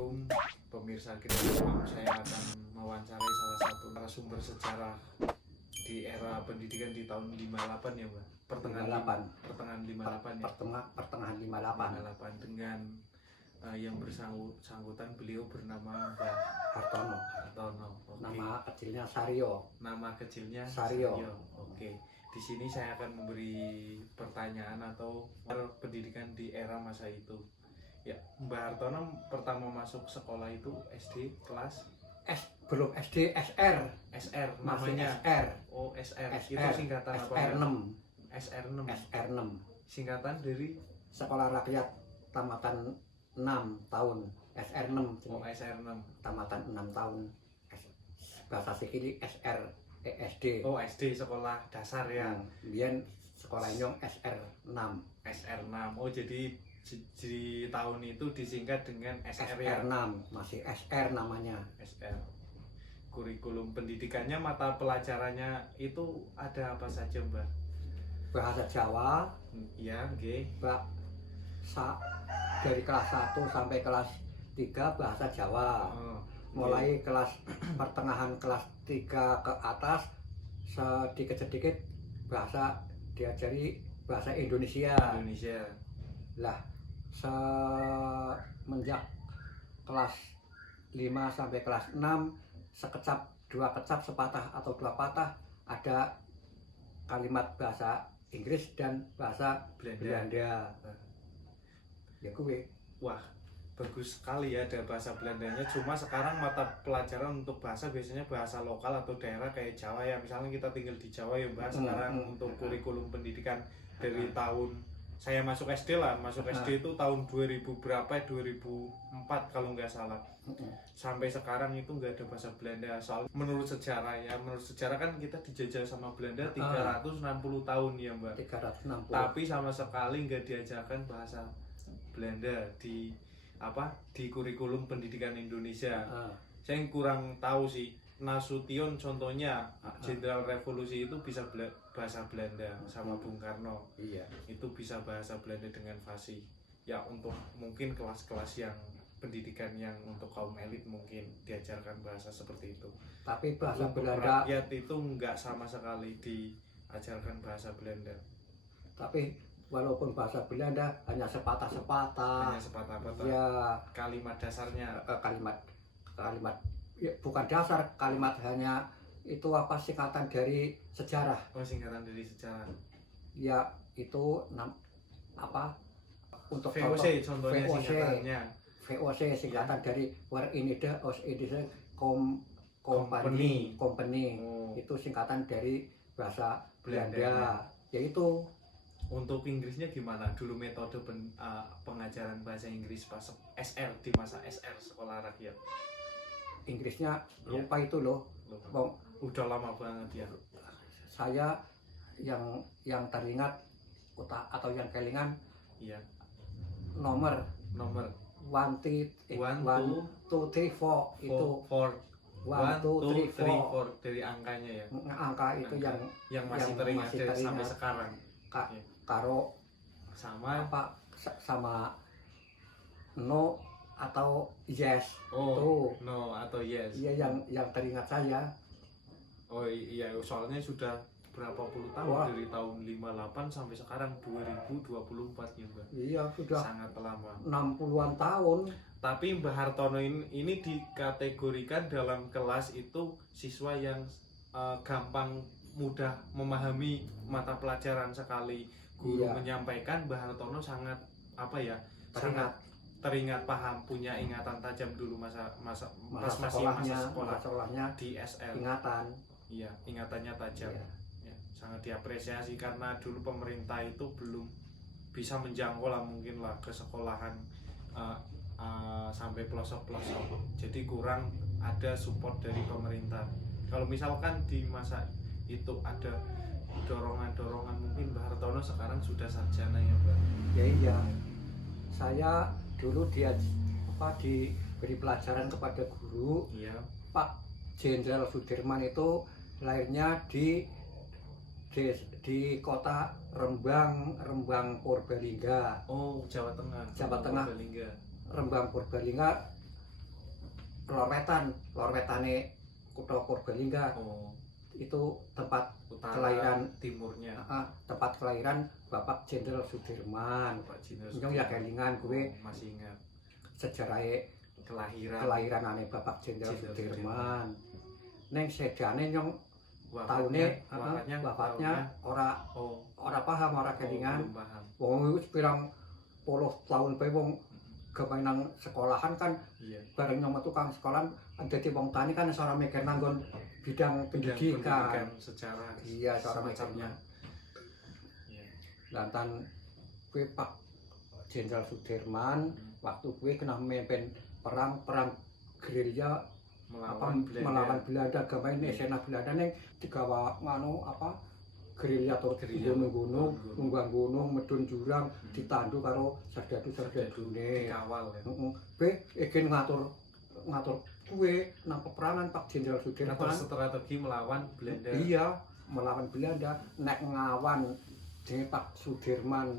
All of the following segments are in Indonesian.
Assalamualaikum pemirsa Kitabim. Saya akan mewawancarai salah satu narasumber sejarah di era pendidikan di tahun 58 ya Mbak. Pertengahan 58 ya. Pertengahan 58. 58 dengan yang bersangkutan beliau bernama Mbak Hartono. Oke. Nama kecilnya Sario. Nama kecilnya Sario. Oke. Di sini saya akan memberi pertanyaan atau pendidikan di era masa itu. Ya, Mbak Hartono pertama masuk sekolah itu SD kelas Belum SD, SR. SR Masih namanya. SR. Oh, SR. SR. Itu singkatan apa? SR6. SR6. SR6. Singkatan dari Sekolah Rakyat Tamatan 6 tahun. SR6. oh, SR6. Tamatan 6 tahun. Bahasa Sikili SR. SD. Oh, SD sekolah dasar ya. Kemudian sekolah nyong SR6. SR6. Oh, jadi di tahun itu disingkat dengan SR ya. SR6. Masih SR namanya. SR. Kurikulum pendidikannya, mata pelajarannya itu ada apa saja, Mbak? Bahasa Jawa. Iya, oke. Dari kelas 1 sampai kelas 3 bahasa Jawa. Mulai kelas pertengahan kelas 3 ke atas sedikit-sedikit diajari bahasa Indonesia. Lah, semenjak kelas 5 sampai kelas 6 sekecap, 2 kecap, sepatah atau 2 patah ada kalimat bahasa Inggris dan bahasa Belanda. Ya gue. Wah, bagus sekali ya ada bahasa Belandanya. Cuma sekarang mata pelajaran untuk bahasa biasanya bahasa lokal atau daerah kayak Jawa ya. Misalnya kita tinggal di Jawa ya Mbak. Sekarang untuk kurikulum pendidikan dari tahun saya masuk SD lah, SD itu tahun 2000 berapa, 2004 kalau nggak salah. Sampai sekarang itu nggak ada bahasa Belanda. Soal menurut sejarah kan kita dijajah sama Belanda 360 tahun ya Mbak. 360. Tapi sama sekali nggak diajarkan bahasa Belanda di kurikulum pendidikan Indonesia. Saya kurang tahu sih. Nasution contohnya Jenderal Revolusi itu bisa bahasa Belanda sama Bung Karno. Iya. Itu bisa bahasa Belanda dengan fasih. Ya untuk mungkin kelas-kelas yang pendidikan yang untuk kaum elit mungkin diajarkan bahasa seperti itu. Tapi bahasa untuk Belanda rakyat itu nggak sama sekali diajarkan bahasa Belanda. Tapi walaupun bahasa Belanda hanya sepatah-sepatah. Ya, kalimat dasarnya. Kalimat ya, bukan dasar, kalimat hanya itu singkatan dari sejarah. Oh, singkatan dari sejarah. Ya, itu untuk VOC contohnya singkatannya. VOC singkatan dari Verenigde Oost-Indische Company. Oh. Itu singkatan dari bahasa Belanda. Yaitu untuk Inggrisnya gimana? Dulu metode pengajaran bahasa Inggris pas SR di masa SR sekolah rakyat. Inggrisnya lupa itu loh. Udah lama banget ya. Saya yang teringat atau yang kelingan nomor 1 2 3 4 itu 1 2 3 4 dari angkanya ya. Angka itu yang masih teringat sampai sekarang. Karo sama no atau yes. Oh, no atau yes. Iya, yang teringat saya. Oh iya, soalnya sudah berapa puluh tahun. Dari tahun 58 sampai sekarang 2024 ya Mbak. Iya, sudah sangat lama. 60-an tahun. Tapi Mbak Hartono ini dikategorikan dalam kelas itu siswa yang gampang mudah memahami mata pelajaran. Sekali guru menyampaikan, Mbak Hartono sangat teringat paham, punya ingatan tajam dulu masa sekolahnya di SL. Ingatannya tajam. Ya, sangat diapresiasi karena dulu pemerintah itu belum bisa menjangkau lah mungkin lah ke sekolahan sampai pelosok-pelosok. Jadi kurang ada support dari pemerintah. Kalau misalkan di masa itu ada dorongan mungkin Mbak Hartono sekarang sudah sarjana ya Mbak. Iya. Saya dulu diberi pelajaran kepada guru. Pak Jenderal Sudirman itu lahirnya di kota Rembang Purbalingga. Oh, Jawa Tengah. Rembang Purbalingga lor wetane kutha Purbalingga. Oh, Itu tempat utara kelahiran timurnya. tempat kelahiran Bapak Jenderal Sudirman. Pak Jenderal Nyong ya kelingan gue masih ingat sejarahnya kelahiran ane Bapak Jenderal Jenderal Sudirman. Neng sedane nyong wafatnya wafatnya ora oh paham, ora kelingan. belum paham. Wong wis pirang puluh tahun bae wong gawe nang sekolahan kan Iya. bareng nyong metu kang sekolahan dadi wong tani kan ora mikir nanggon bidang pendidikan. Pendidikan secara Iya, ora semacamnya. mikirnya. Iya. Lantan kue Pak Jenderal Sudirman waktu kue kena memimpin perang gerilya melawan Belanda gawain esena Belanda neng digawa nganu gerilya tur gunung-gunung munggah gunung medun jurang ditandu karo serdadu-serdadune dikawal ya. Be ingin ngatur kue nang peperangan Pak Jenderal Sudirman. Ngatur strategi melawan Belanda. Iya, melawan Belanda nek ngawan jenenge Pak Sudirman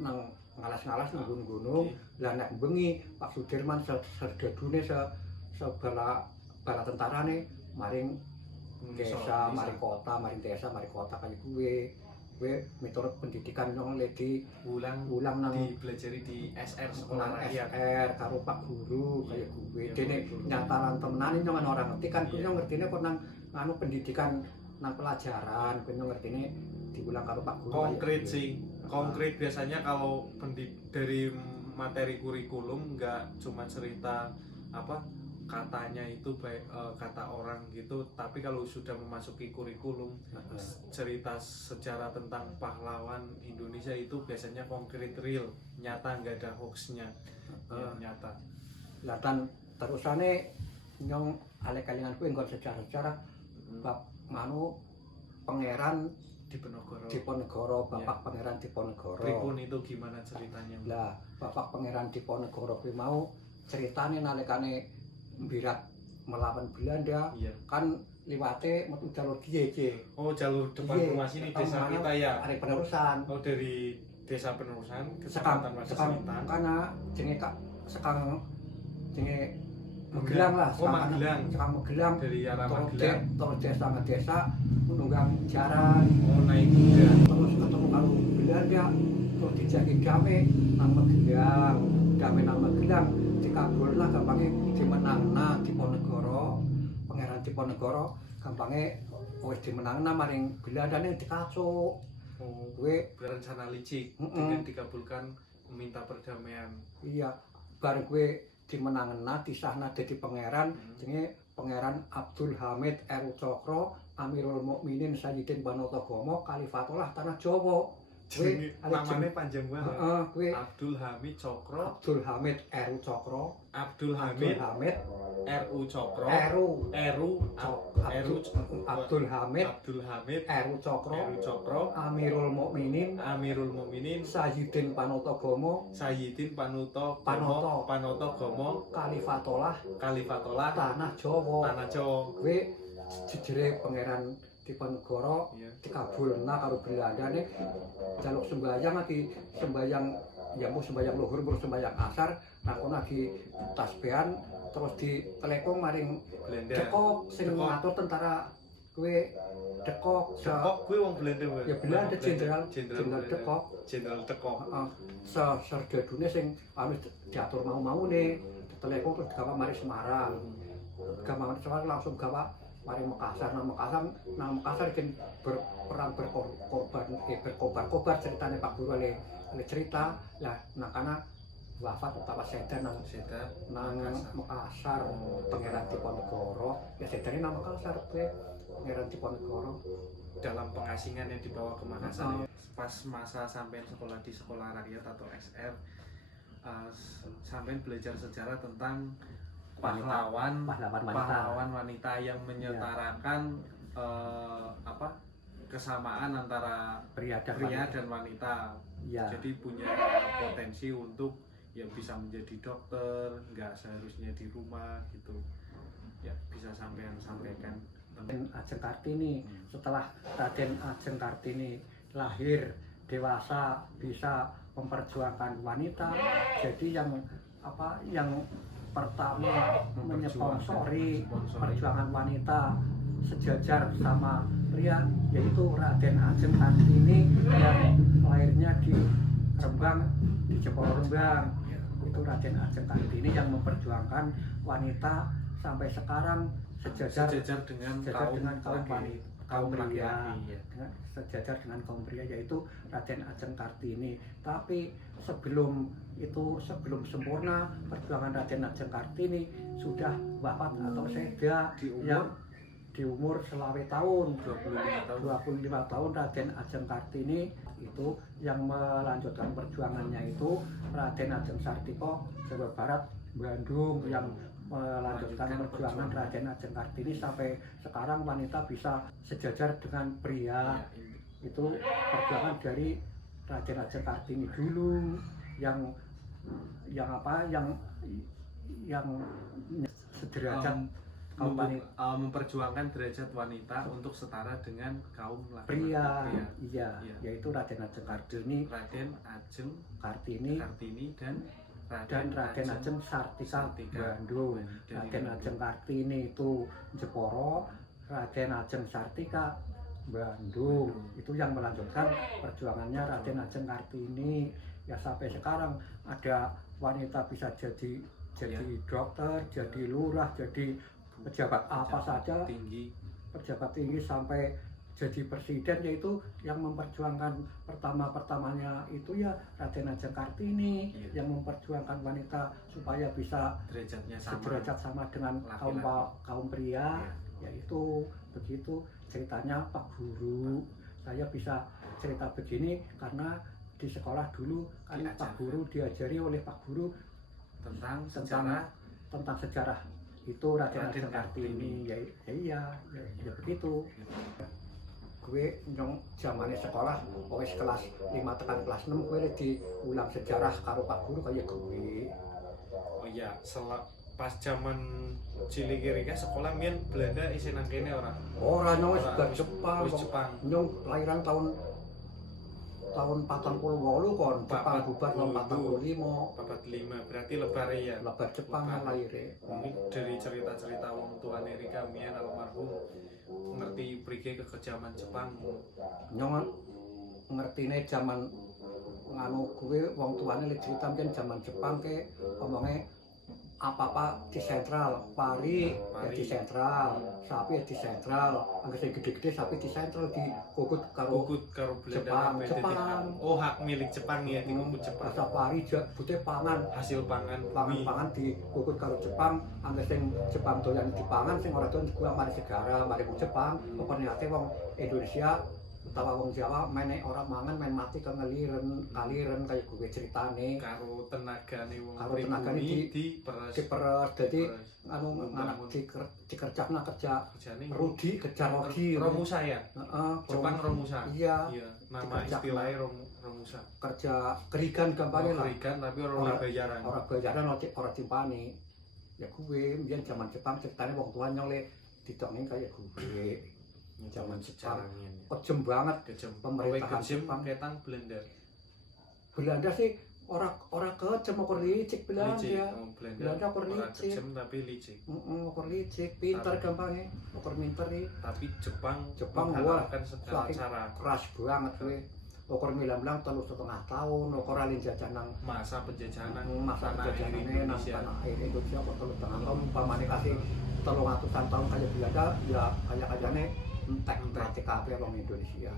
nang ngalas-ngalas nang gunung-gunung. Lah nek bengi Pak Sudirman serdadune sebala bala tentarane maring desa, maring kota, kaya kuwe miturut pendidikan nyong ledi ulang nang dipelajari di SR sekolah rakyat SR karo Pak Guru kaya kuwe. Dene nyatalan temenane nyong ora ngerti kan Iya. nyong ngertine kok nang anu pendidikan nang pelajaran nyong ngertine diulang karo Pak Guru. konkret sih. Konkret biasanya kalau dari materi kurikulum nggak cuma cerita katanya itu baik kata orang gitu, tapi kalau sudah memasuki kurikulum cerita sejarah tentang pahlawan Indonesia itu biasanya konkret, real, nyata, nggak ada hoaxnya. Ya, nyata. Latan terusane nyong ale-kalingan kuwi nggon sejarah-sejarah bab manu Pangeran Diponegoro, Bapak Pangeran Diponegoro. Pripun itu gimana ceritanya? Lah, Bapak Pangeran Diponegoro kuwi mau ceritane nalikane mbirat melawan Belanda Iya. kan liwate metu jalur Giye. Oh, jalur depan Iya, rumah sini desa mana kita ya. Ada penerusan. Oh, dari desa penerusan Sekang Kecamatan Masasitan. karena jenenge sekang jenenge Magelang lah, Oh, Magelang. Sekang Magelang. Dari arah Magelang. Terus desa ke desa menunggang jaran. Oh, naik kuda. Terus ketemu karo Belanda, terus dijaki damai nang Magelang. Damai nang Magelang dikabulna gampange dimenangna Diponegoro. Pangeran Diponegoro gampange wis dimenangna maring Belanda ning dikacuk. Oh, Kuwi berencana licik dengan dikabulkan meminta perdamaian. iya, bareng kuwi dimenangna disahna dadi pangeran jenenge Pangeran Abdul Hamid R. Cokro Amirul Mukminin Sayyidin Banotagama Khalifatullah Tanah Jawa. Kuwi Namanya panjang banget. kuwi Abdul Hamid Cokro. Abdul Hamid R. Cokro Abdul Hamid RU Cokro. Abdul Hamid Abdul Hamid R. Cokro RU Cokro. Amirul Mukminin Amirul Mukminin Sayyidin Banotagama Sayyidin Panoto Gomo Khalifatullah Tanah Jawa. Kuwi jejere Pangeran Diponegoro Iya. dikabulna karo Belanda nih jaluk sembayang lagi sembayang ya mau sembayang luhur mau sembayang asar aku lagi tasbihan terus ditelekong maring Belanda. Dekok sing ngatur tentara kuwi Dekok Kuwi wong Belanda. ya Belanda Jenderal Jenderal Dekok Dekok. serdadune sing anu diatur mau nih ditelekong terus digawa mari Semarang gampang Semarang langsung gawa mari Makassar. Nang Makassar kan berperang berkobar ceritanya Pak Guru oleh cerita lah nakana wafat utawa sedan nang Makassar Pangeran Diponegoro ya sedane nang Makassar Pangeran Diponegoro dalam pengasingan yang dibawa ke Makassar ya. Pas masa sampai sekolah di sekolah rakyat atau SR sampai belajar sejarah tentang pahlawan wanita yang menyetarakan kesamaan antara pria dan wanita. Ya. Jadi punya potensi untuk yang bisa menjadi dokter, nggak seharusnya di rumah gitu. Ya bisa sampaikan. Ajeng Kartini setelah Raden Ajeng Kartini lahir dewasa bisa memperjuangkan wanita, jadi yang pertama menyponsori perjuangan wanita sejajar sama pria, yaitu Raden Ajeng Kartini yang lahirnya di Rembang, di Jepara Rembang. Itu Raden Ajeng Kartini yang memperjuangkan wanita sampai sekarang sejajar dengan kaum pria, ya. sejajar dengan kaum pria, yaitu Raden Ajeng Kartini. Tapi sebelum sempurna perjuangan Raden Ajeng Kartini sudah wafat atau seda di umur selawe tahun, 25 tahun Raden Ajeng Kartini itu yang melanjutkan perjuangannya itu Raden Ajeng Sartiko, Jawa Barat, Bandung, yang melanjutkan perjuangan Raden Ajeng Kartini sampai sekarang wanita bisa sejajar dengan pria. Itu perjuangan dari Raden Ajeng Kartini dulu yang sederajat kaum wanita, memperjuangkan derajat wanita untuk setara dengan kaum pria. Iya, yaitu Raden Ajeng Kartini, dan Raden Ajeng Sartika Bandung. Raden Ajeng Kartini itu Jepara, Raden Ajeng Sartika Bandung. Itu yang melanjutkan perjuangannya Raden Ajeng Kartini. Ya sampai sekarang ada wanita bisa jadi dokter, jadi lurah, jadi pejabat apa saja, pejabat tinggi sampai jadi presiden, yaitu yang memperjuangkan pertamanya itu ya Raden Ajeng Kartini, yang memperjuangkan wanita supaya bisa sederajat sama dengan kaum pria. Yaitu begitu ceritanya Pak Guru. Saya bisa cerita begini karena di sekolah dulu kan Pak Guru diajari oleh Pak Guru tentang sejarah itu Raden Ajeng Kartini. Ya begitu. Gue nyong zamane sekolah wis kelas 5 tekan kelas 6 gue diulang sejarah karo Pak Guru kayak gue. Oh iya, pas zaman cilik iki sekolah mien Belanda isih nang kene ora? Ora, nyong wis bar Jepang. Nyong lahiran tahun 48 kon, Jepang bubar tahun 45. 45 berarti lebar ya. Lebar Jepang lahirnya. Mungkin dari cerita-cerita wong tuane Rika mien almarhum ngerti prike kekejaman Jepang. Nyong ngertine zaman nganu kuwi wong tuane lek cerita mien zaman Jepang ke omonge apa-apa di sentral, pari ya di sentral, sapi ya di sentral, angger sing gede-gede sapi di sentral dikukut karo Belanda. Jepang. Oh, hak milik Jepang ya, dikukut Jepang. Rasa pari bute pangan, hasil pangan dikukut karo Jepang, angger sing Jepang doyan dipangan, sing ora doyan dikulang mari segara, mari Jepang. Pokoknya ate wong Indonesia utawa wong Jawa main ora mangan main mati kaliren kayak gue ceritane karo tenagane wong diperes dadi anu anak dikerjakna kerja Rudi kejar Rogi Romusa ya. Jepang Romusa. Iya. Nama istilahnya Romusa. Kerja kerigan gampangnya lah. Kerigan tapi ora bayaran. Ora timpani. Ya gue mbiyen zaman Jepang ceritane wong tua nyong le didongeng kayak gue. Zaman Jepang kejem banget pemerintahan Jepang ketang Belanda. Belanda sih ora kejem kok licik Belanda. Belanda kok licik. Kejem tapi licik. Kok licik, pinter gampangnya. Kok pinter iki. Tapi Jepang wah cara keras banget kowe. Okor milang-milang 3,5 tahun, okor alin jajan nang masa penjajahan nang tanah air Indonesia kok 3,5 tahun umpamane kasih 300-an tahun kayak Belanda ya kayak-kayane entek berarti kabeh wong Indonesia.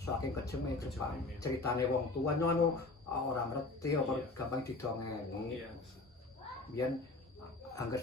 Saking kejeme Jepang. Ceritane wong tua anu ora ngerti kok gampang didongeni. Biyen angger